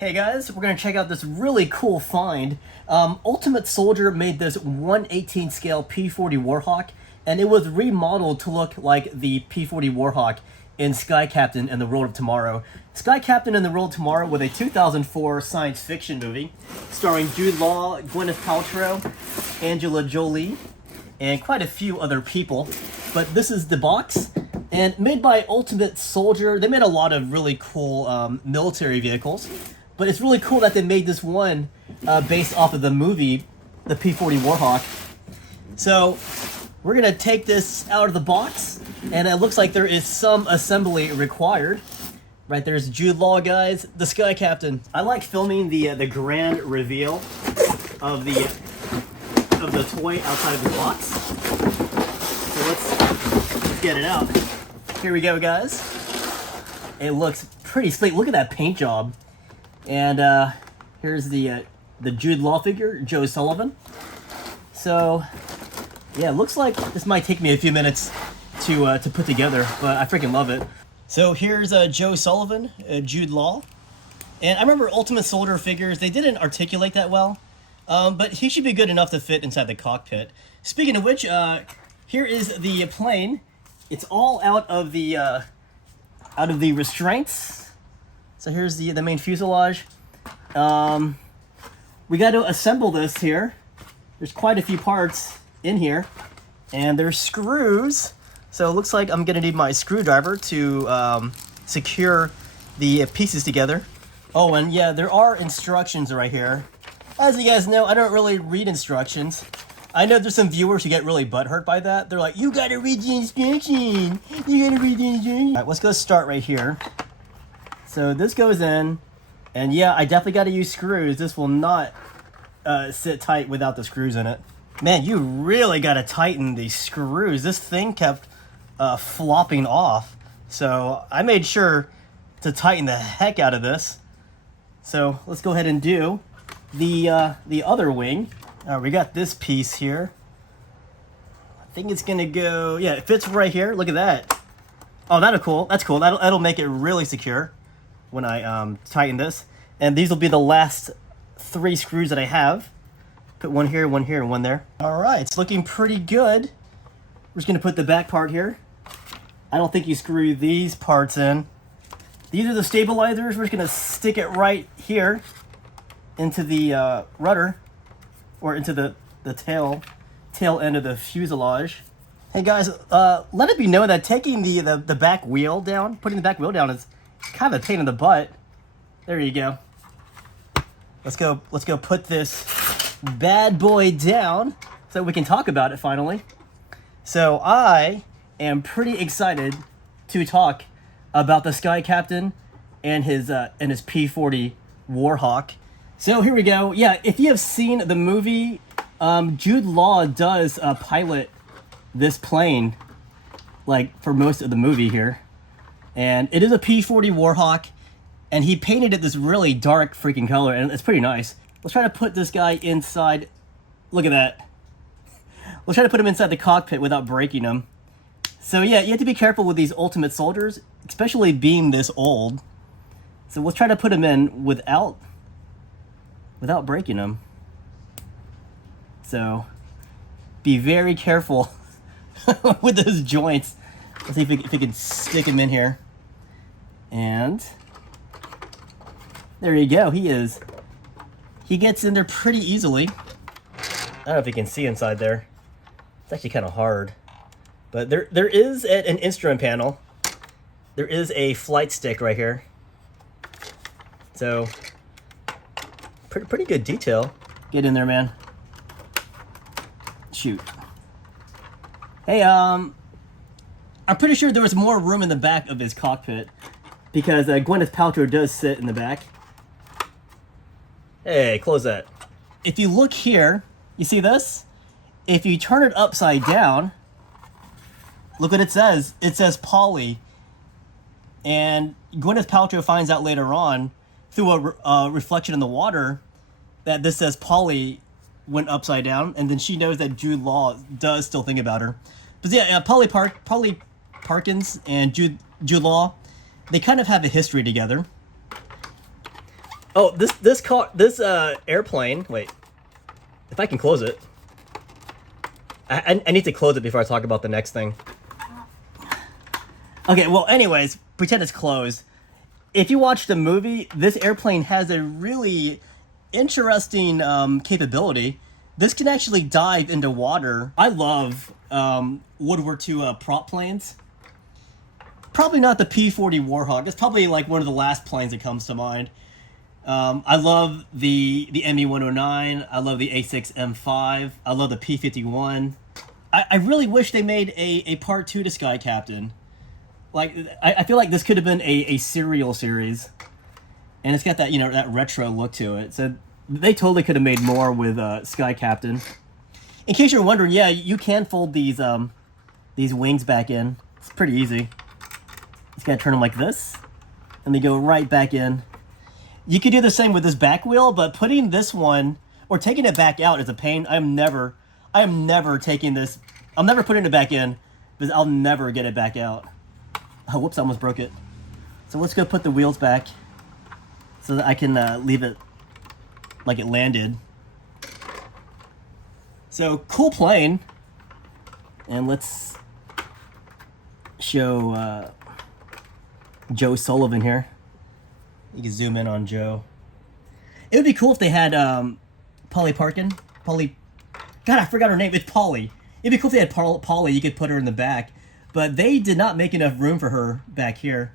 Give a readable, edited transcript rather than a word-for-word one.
Hey guys, we're going to check out this really cool find. Ultimate Soldier made this 1/18 scale P-40 Warhawk, and it was remodeled to look like the P-40 Warhawk in Sky Captain and the World of Tomorrow. Sky Captain and the World of Tomorrow was a 2004 science fiction movie starring Jude Law, Gwyneth Paltrow, Angela Jolie, and quite a few other people. But this is the box, and made by Ultimate Soldier. They made a lot of really cool military vehicles. But it's really cool that they made this one based off of the movie, the P-40 Warhawk. So we're going to take this out of the box, and it looks like there is some assembly required. Right, there's Jude Law, guys, the Sky Captain. I like filming the grand reveal of the toy outside of the box. So let's get it out. Here we go, guys. It looks pretty slick. Look at that paint job. And here's the Jude Law figure, Joe Sullivan. So, yeah, it looks like this might take me a few minutes to put together, but I freaking love it. So here's Joe Sullivan, Jude Law. And I remember Ultimate Soldier figures, they didn't articulate that well, but he should be good enough to fit inside the cockpit. Speaking of which, here is the plane. It's all out of the restraints. So here's the main fuselage. We got to assemble this here. There's quite a few parts in here, and there's screws. So it looks like I'm gonna need my screwdriver to secure the pieces together. Oh, and yeah, there are instructions right here. As you guys know, I don't really read instructions. I know there's some viewers who get really butthurt by that. They're like, you gotta read the instruction. You gotta read the instruction. All right, let's go start right here. So this goes in, and yeah, I definitely got to use screws. This will not sit tight without the screws in it. Man, you really got to tighten these screws. This thing kept flopping off. So I made sure to tighten the heck out of this. So let's go ahead and do the other wing. We got this piece here. I think it's gonna go, yeah, it fits right here. Look at that. Oh, that's cool. That'll make it really secure when I tighten this. And these will be the last 3 screws that I have. Put one here, and one there. All right, it's looking pretty good. We're just gonna put the back part here. I don't think you screw these parts in. These are the stabilizers. We're just gonna stick it right here into the rudder, or into the tail end of the fuselage. Hey guys, let it be known that taking the back wheel down, putting the back wheel down is kind of a pain in the butt. There you go. Let's go put this bad boy down so we can talk about it finally. So I am pretty excited to talk about the Sky Captain and his P-40 Warhawk. So here we go. Yeah, if you have seen the movie, Jude Law does pilot this plane, like, for most of the movie here. And it is a P-40 Warhawk, and he painted it this really dark freaking color, and it's pretty nice. Let's try to put this guy inside. Look at that. Let's try to put him inside the cockpit without breaking him. So yeah, you have to be careful with these Ultimate Soldiers, especially being this old. So let's try to put him in without breaking him. So be very careful with those joints. Let's see if we can stick him in here. And there you go. He gets in there pretty easily. I don't know if you can see inside there. It's actually kind of hard. But there is an instrument panel. There is a flight stick right here. So pretty good detail. Get in there, man. Shoot. Hey, I'm pretty sure there was more room in the back of his cockpit because Gwyneth Paltrow does sit in the back. Hey, close that. If you look here, you see this? If you turn it upside down, look what it says. It says Polly. And Gwyneth Paltrow finds out later on, through a reflection in the water, that this says Polly went upside down, and then she knows that Jude Law does still think about her. But yeah, Polly Parkins and Jude Law, they kind of have a history together. Oh, this airplane. Wait, if I can close it. I need to close it before I talk about the next thing. Okay, well, anyways, pretend it's closed. If you watch the movie, this airplane has a really interesting capability. This can actually dive into water. I love World War II prop planes. Probably not the P-40 Warhawk. It's probably like one of the last planes that comes to mind. I love the ME-109. I love the A6M5. I love the P-51. I really wish they made a part 2 to Sky Captain. Like, I feel like this could have been a serial series. And it's got that, that retro look to it. So they totally could have made more with Sky Captain. In case you're wondering, yeah, you can fold these wings back in. It's pretty easy. Just gotta turn them like this, and they go right back in. You could do the same with this back wheel, but putting this one or taking it back out is a pain. I am never taking this. I'm never putting it back in because I'll never get it back out. Oh, whoops! I almost broke it. So let's go put the wheels back so that I can leave it like it landed. So cool plane, and let's show Joe Sullivan here. You can zoom in on Joe. It would be cool if they had Polly Parkin. God, I forgot her name. It's Polly. It'd be cool if they had Polly. You could put her in the back. But they did not make enough room for her back here.